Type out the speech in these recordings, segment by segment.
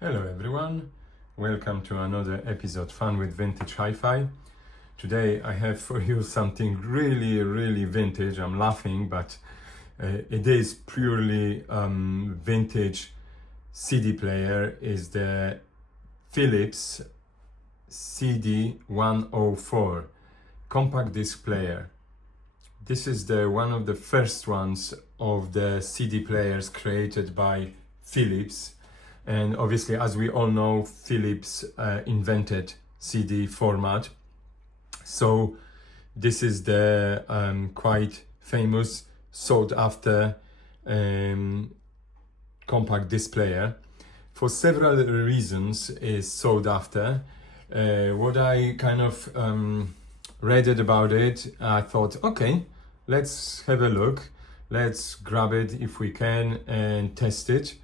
Hello everyone, welcome to another episode Fun with Vintage Hi-Fi. Today I have for you something really vintage. I'm laughing, but it is purely vintage CD player. Is the Philips CD104 compact disc player. This is the one of the first ones of the CD players created by Philips. And obviously, as we all know, Philips invented CD format. So this is the quite famous, sought after compact disc player. For several reasons is sought after. What I kind of read about it, I thought, okay, let's have a look. Let's grab it if we can and test it.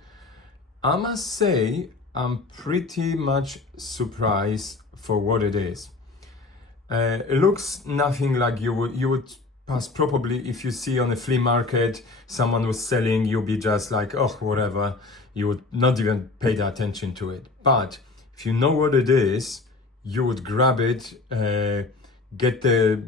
I must say, I'm pretty much surprised for what it is. It looks nothing like you would pass probably if you see on a flea market someone was selling, you'll be just like, oh, whatever. You would not even pay the attention to it. But if you know what it is, you would grab it, get the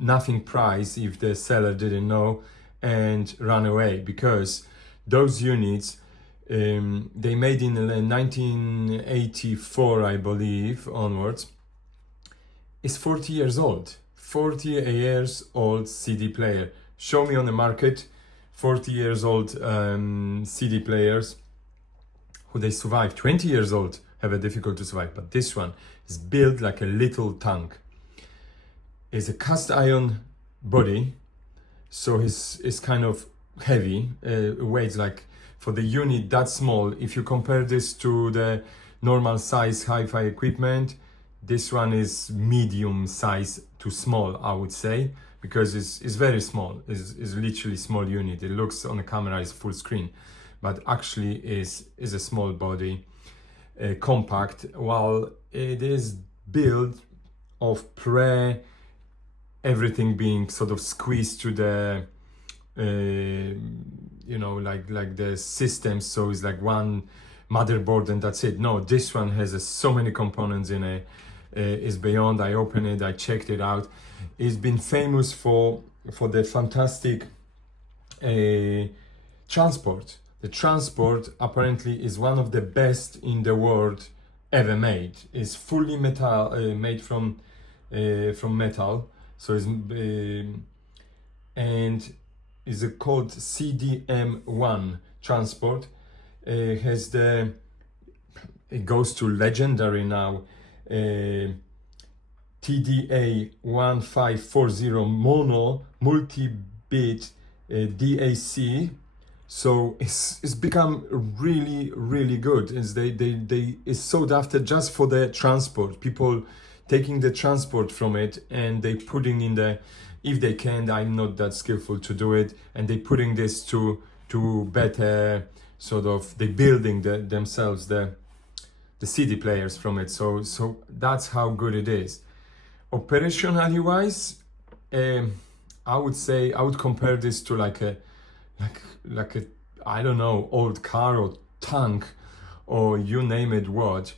nothing price if the seller didn't know, and run away, because those units they made in 1984, I believe, onwards, is 40 years old. 40 years old CD player. Show me on the market 40 years old CD players who they survive. 20 years old have a difficult to survive, but this one is built like a little tank. It's a cast iron body, so it's kind of heavy, weighs like, for the unit that small, if you compare this to the normal size HiFi equipment, this one is medium size to small, I would say, because it's very small. It's literally small unit. It looks on the camera is full screen, but actually is a small body, compact, while it is built of everything being sort of squeezed to the like the system, so it's like one motherboard and that's it. No, this one has so many components in it. It's beyond. I opened it, I checked it out. It's been famous for the fantastic transport. The transport apparently is one of the best in the world ever made. It's fully metal, made from metal. So it's and is called CDM1 transport. It goes to legendary now. TDA 1540 mono multi-bit DAC. So it's become really good. It's sought after just for the transport. People taking the transport from it and they putting in the, if they can, I'm not that skillful to do it, and they putting this to better sort of, they building themselves the CD players from it. So that's how good it is. Operationally wise, I would say I would compare this to like a I don't know, old car or tank or you name it what.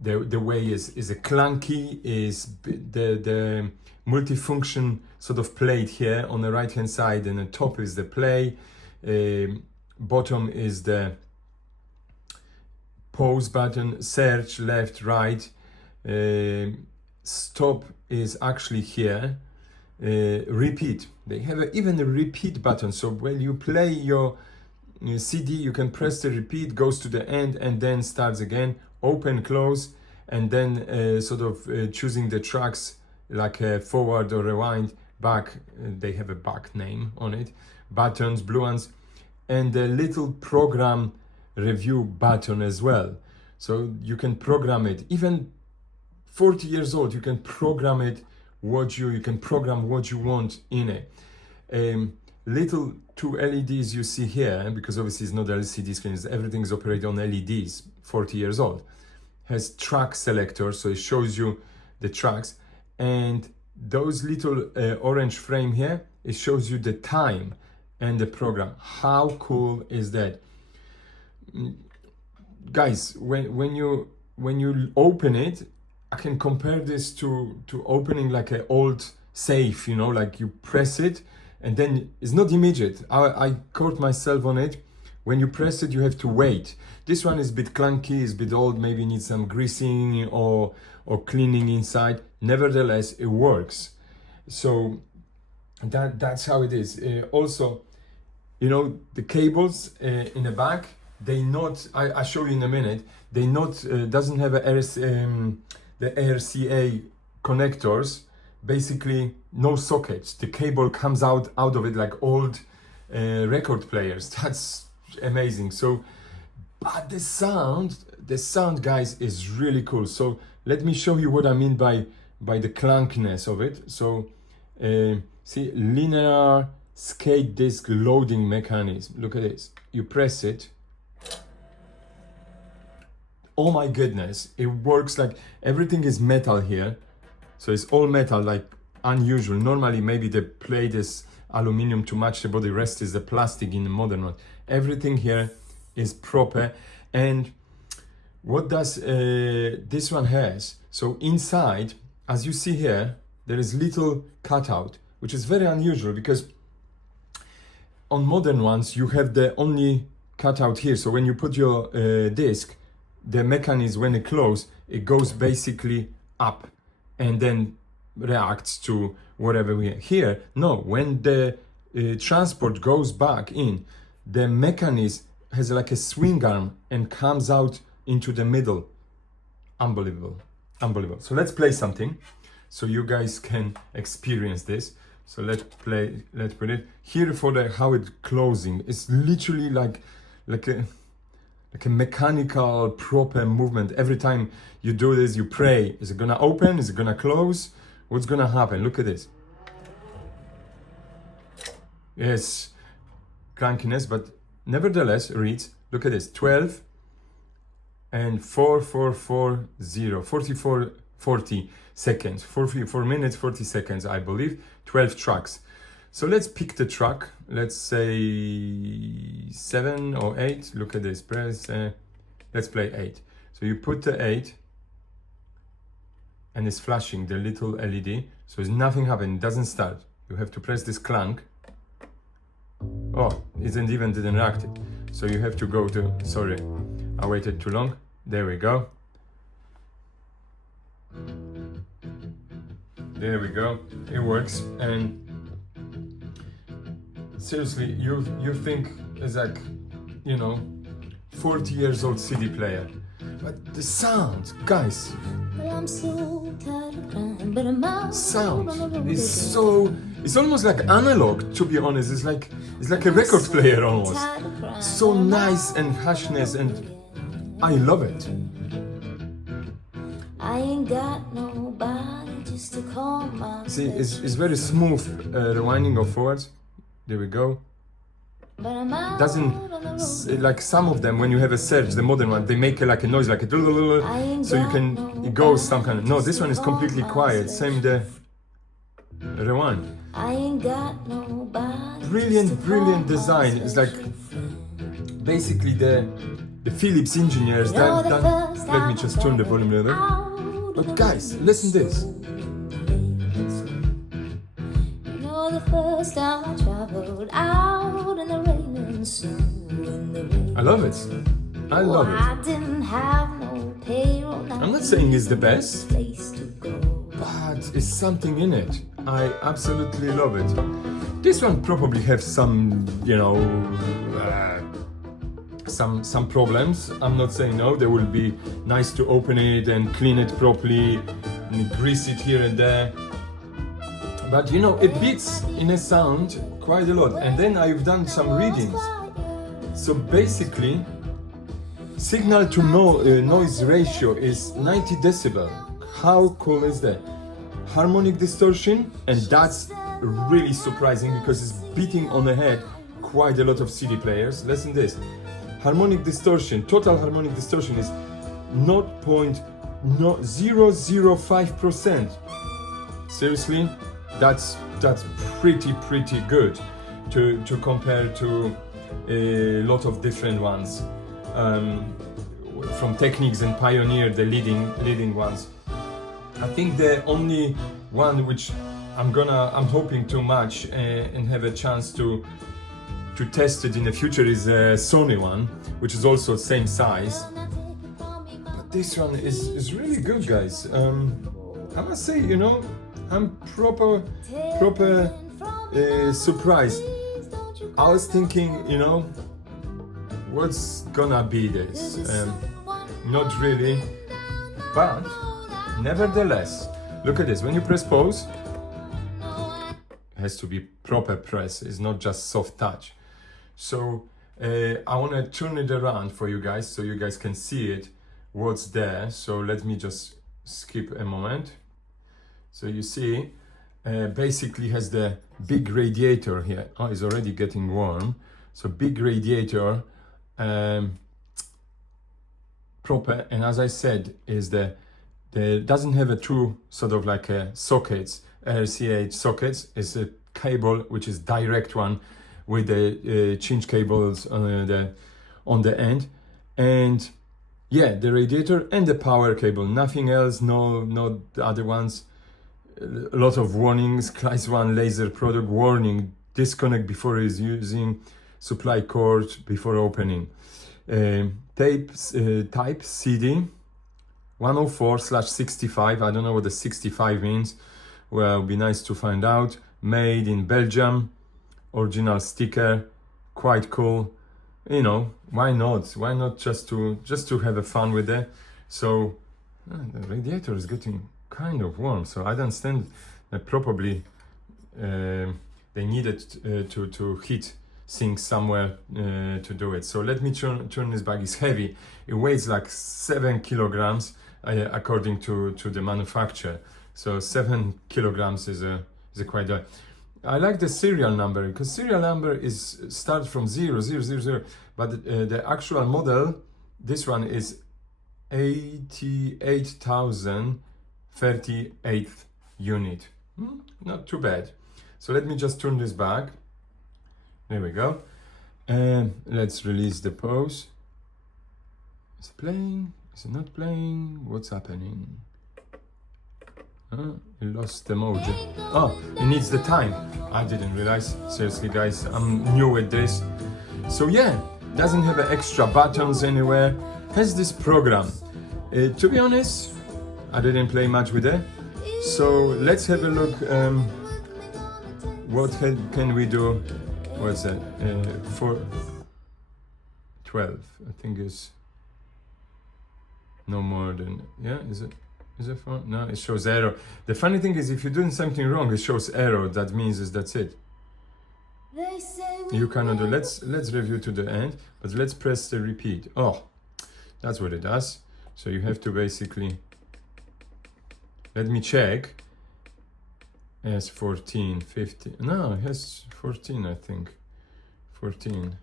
The way is a clunky, is the multifunction sort of plate here on the right hand side, and the top is the play, bottom is the pause button, search, left, right, stop is actually here, repeat. They have even a repeat button, so when you play your CD, you can press the repeat, goes to the end and then starts again, open, close, and then sort of choosing the tracks like forward or rewind, back. They have a back name on it, buttons, blue ones, and the little program review button as well. So you can program it, even 40 years old, you can program it, you can program what you want in it. Little two LEDs you see here, because obviously it's not LCD screens, everything is operated on LEDs, 40 years old. Has track selector, so it shows you the tracks, and those little orange frame here, it shows you the time and the program. How cool is that? guys, when you open it, I can compare this to opening like an old safe, you know, like you press it and then it's not immediate. I caught myself on it. When you press it, you have to wait. This one is a bit clunky, it's a bit old, maybe needs some greasing or cleaning inside. Nevertheless, it works. So that's how it is. Also, you know, the cables in the back, they not, I show you in a minute, they not, doesn't have the RCA connectors, basically no sockets. The cable comes out of it like old record players. That's amazing. So, but the sound, guys, is really cool. So let me show you what I mean by the clunkiness of it. So, see, linear skate disc loading mechanism. Look at this. You press it. Oh my goodness, it works like everything is metal here. So it's all metal, like unusual. Normally, maybe the plate is aluminum to match the body, rest is the plastic in the modern one. Everything here is proper. And what does this one has? So inside, as you see here, there is little cutout, which is very unusual because on modern ones, you have the only cutout here. So when you put your disc, the mechanism, when it closes, it goes basically up and then reacts to whatever we have. Here, no, when the transport goes back in, the mechanism has like a swing arm and comes out into the middle. Unbelievable, unbelievable. So let's play something so you guys can experience this. So let's put it here for the how it's closing. It's literally like a mechanical proper movement. Every time you do this, you pray, is it gonna open, is it gonna close, what's gonna happen? Look at this. Yes, clunkiness, but nevertheless reads, look at this, 12 and 40 seconds, 4 minutes 40 seconds, I believe, 12 tracks. So let's pick the track, let's say 7 or 8. Look at this, press, let's play 8. So you put the 8 and it's flashing the little LED. So it's nothing happening, it doesn't start. You have to press this clank. Oh, it didn't react. So you have to go to, sorry, I waited too long. There we go. There we go, it works. And seriously, you think it's like, you know, 40 years old CD player. But the sound, guys, sound is so, it's almost like analog, to be honest. It's like a record player almost. So nice and harshness, and I love it. I ain't got nobody just to call my. See, it's very smooth rewinding of forwards. There we go. Doesn't, like some of them, when you have a surge, the modern one, they make like a noise, like a so you can, it goes some kind of, no, this one is completely quiet. Same the rewind. Brilliant design. It's like basically the Philips engineers that let me just turn the volume a little. But guys, listen to this. The first time I traveled out in the rain and snow. I love it. I love it. I didn't have no payroll. I'm not saying it's the best, but it's something in it. I absolutely love it. This one probably has some, you know, some problems. I'm not saying no. There will be nice to open it and clean it properly, and grease it here and there. But you know, it beats in a sound quite a lot. And then I've done some readings. So basically, signal to noise ratio is 90 decibel. How cool is that? Harmonic distortion, and that's really surprising because it's beating on the head quite a lot of CD players. Listen to this. Harmonic distortion, total harmonic distortion is 0.005%. Seriously? That's pretty good to compare to a lot of different ones. from Technics and Pioneer, the leading ones. I think the only one which I'm hoping to match and have a chance to test it in the future is a Sony one, which is also same size. But this one is really good, guys. I must say, you know, I'm proper surprised. I was thinking, you know, what's gonna be this? Not really, but nevertheless, look at this. When you press pause, it has to be proper press. It's not just soft touch. So I want to turn it around for you guys so you guys can see it, what's there. So let me just skip a moment. So you see, basically has the big radiator here. Oh, it's already getting warm. So big radiator, proper, and as I said, is the doesn't have a two sort of like sockets, RCH sockets. It's a cable which is direct one with the change cables on the end, and yeah, the radiator and the power cable. Nothing else. No the other ones. A lot of warnings. Class 1 laser product warning. Disconnect before is using. Supply cord before opening. Type CD 104/65. I don't know what the 65 means. Well, it'd be nice to find out. Made in Belgium. Original sticker. Quite cool. You know, why not? Why not just to have a fun with it? So the radiator is getting kind of warm. So I understand that probably they needed to heat things somewhere to do it. So let me turn this back. It's heavy. It weighs like 7 kilograms according to the manufacturer. So 7 kilograms is quite a. I like the serial number because serial number starts from 0000, but the actual model, this one is 88,038 unit. Not too bad. So let me just turn this back. There we go. And let's release the pause. Is it playing? Is it not playing? What's happening? It lost the mode. Oh, it needs the time. I didn't realize. Seriously, guys, I'm new with this. So yeah, doesn't have extra buttons anywhere. Has this program. To be honest, I didn't play much with it. So let's have a look. What can we do? What's that? For 12, I think is no more than, yeah, is it for? No, it shows error. The funny thing is, if you're doing something wrong, it shows error. That means that's it. You cannot do. Let's review to the end, but let's press the repeat. Oh, that's what it does. So you have to basically, let me check. It has 14, 15. No, it has 14, I think. 14.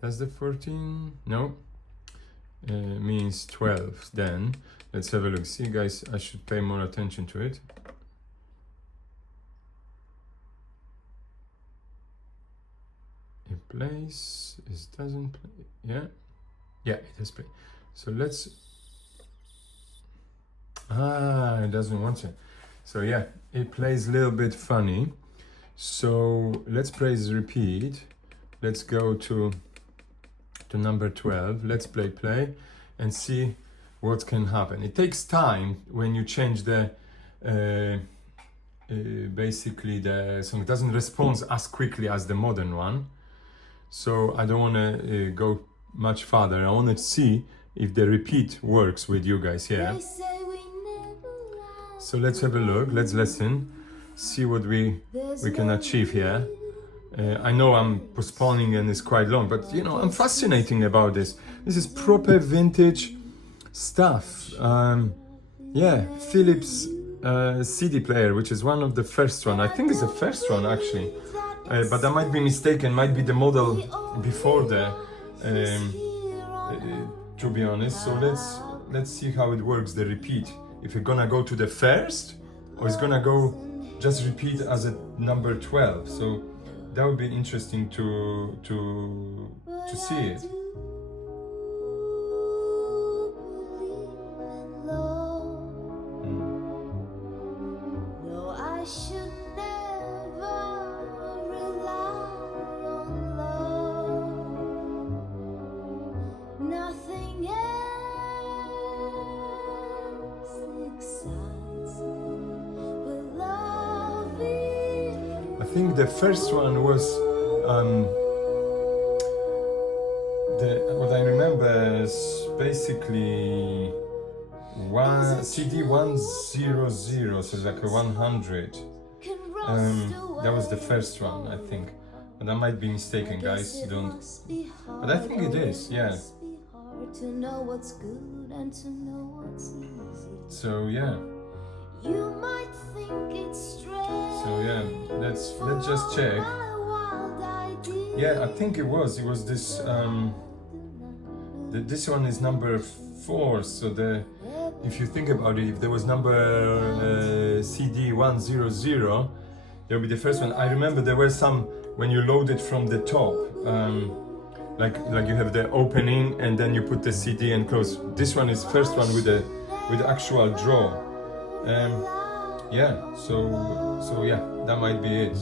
That's the 14? No. Means 12. Then let's have a look. See, guys, I should pay more attention to it. It plays. It doesn't play. Yeah. Yeah, it has play. So let's. It doesn't want to. So yeah, it plays a little bit funny. So let's press repeat. Let's go to number 12. Let's play and see what can happen. It takes time when you change the basically the song. It doesn't respond as quickly as the modern one. So I don't want to go much further. I want to see if the repeat works with you guys here. So let's have a look, let's listen, see what we can achieve here. I know I'm postponing and it's quite long, but you know, I'm fascinating about this. This is proper vintage stuff. Yeah, Philips CD player, which is one of the first one. I think it's the first one actually, but I might be mistaken, might be the model before the, to be honest. So let's see how it works, the repeat. If you're gonna go to the first, or it's gonna go just repeat as a number 12. So that would be interesting to see it. think the first one was what I remember is basically CD100, so like a 100. That was the first one, I think. But I might be mistaken, guys. Don't. But I think it is, yeah. So yeah. So yeah, let's just check. Yeah, I think it was this this one is number 4, so if you think about it, if there was number CD100, that would be the first one. I remember there were some when you load it from the top, like you have the opening and then you put the CD and close. This one is first one with the actual draw. Yeah, so yeah, that might be it.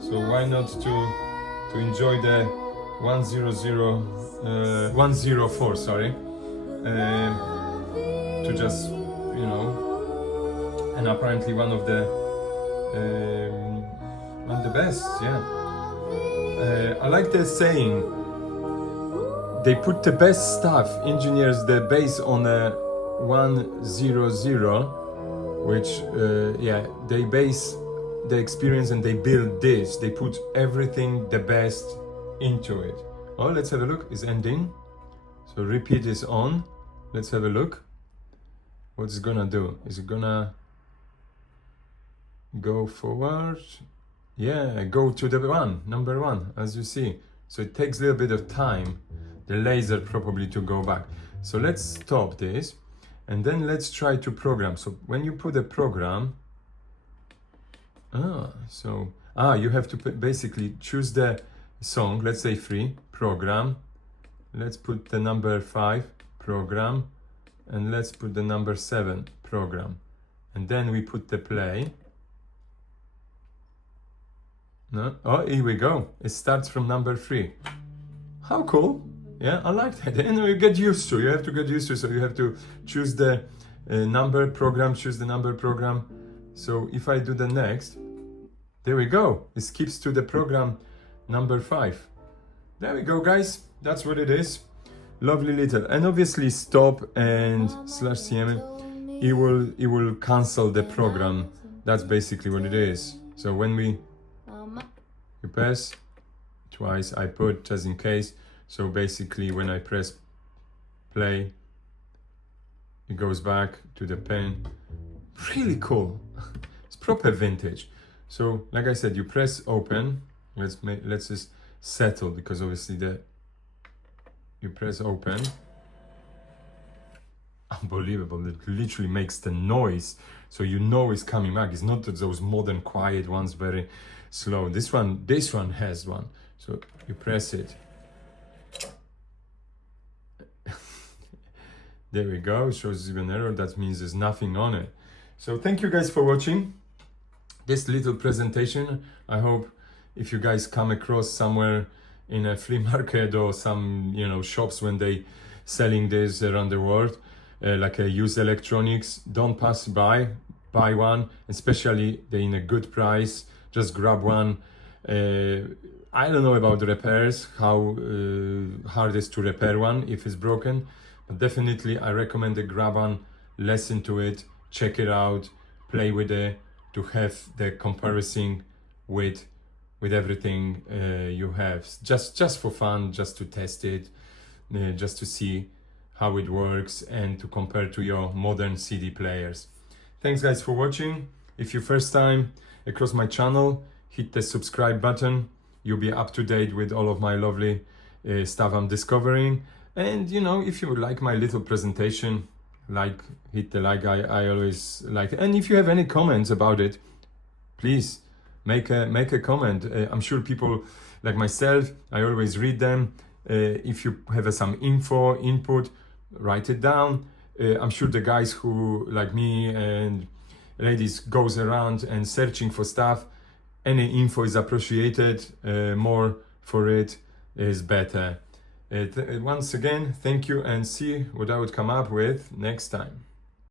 So why not to enjoy the 104, sorry, to just, you know, and apparently one of the best, yeah. I like the saying, they put the best stuff, engineers, the base on a 100, which yeah, they base the experience and they build this, they put everything the best into it. Oh, let's have a look. It's ending, so repeat is on. Let's have a look. What's it gonna do? Is it gonna go forward? Yeah, go to the number one, as you see. So it takes a little bit of time, the laser probably, to go back. So let's stop this and then let's try to program. So when you put a program, you have to basically choose the song, let's say 3, program. Let's put the number 5, program, and let's put the number 7, program. And then we put the play. No? Oh, here we go. It starts from number 3. How cool. Yeah, I like that. And you get used to, you have to get used to, so you have to choose the number program, choose the number program. So if I do the next, there we go. It skips to the program number 5. There we go, guys. That's what it is. Lovely little. And obviously stop and /cm, it will cancel the program. That's basically what it is. So when you press twice, I put just in case. So basically when I press play, it goes back to the pen. Really cool. It's proper vintage. So like I said, you press open. Let's just settle, because obviously you press open. Unbelievable. It literally makes the noise, so you know it's coming back. It's not those modern quiet ones, very slow. This one has one. So you press it. There we go. It shows even error. That means there's nothing on it. So thank you guys for watching this little presentation. I hope if you guys come across somewhere in a flea market or some, you know, shops when they selling this around the world, like a used electronics, don't pass by, buy one, especially they're in a good price. Just grab one. I don't know about the repairs, how hard it is to repair one if it's broken, but definitely I recommend the grab one, listen to it, check it out, play with it, to have the comparison with everything you have, just for fun, just to test it, just to see how it works and to compare to your modern CD players. Thanks guys for watching. If you're first time across my channel, hit the subscribe button. You'll be up to date with all of my lovely stuff I'm discovering. And you know, if you like my little presentation, hit the like. I always like it. And if you have any comments about it, please make a comment. I'm sure people like myself, I always read them. If you have some input, write it down. I'm sure the guys who, like me and ladies, goes around and searching for stuff, any info is appreciated. More for it is better. Once again, thank you, and see what I would come up with next time.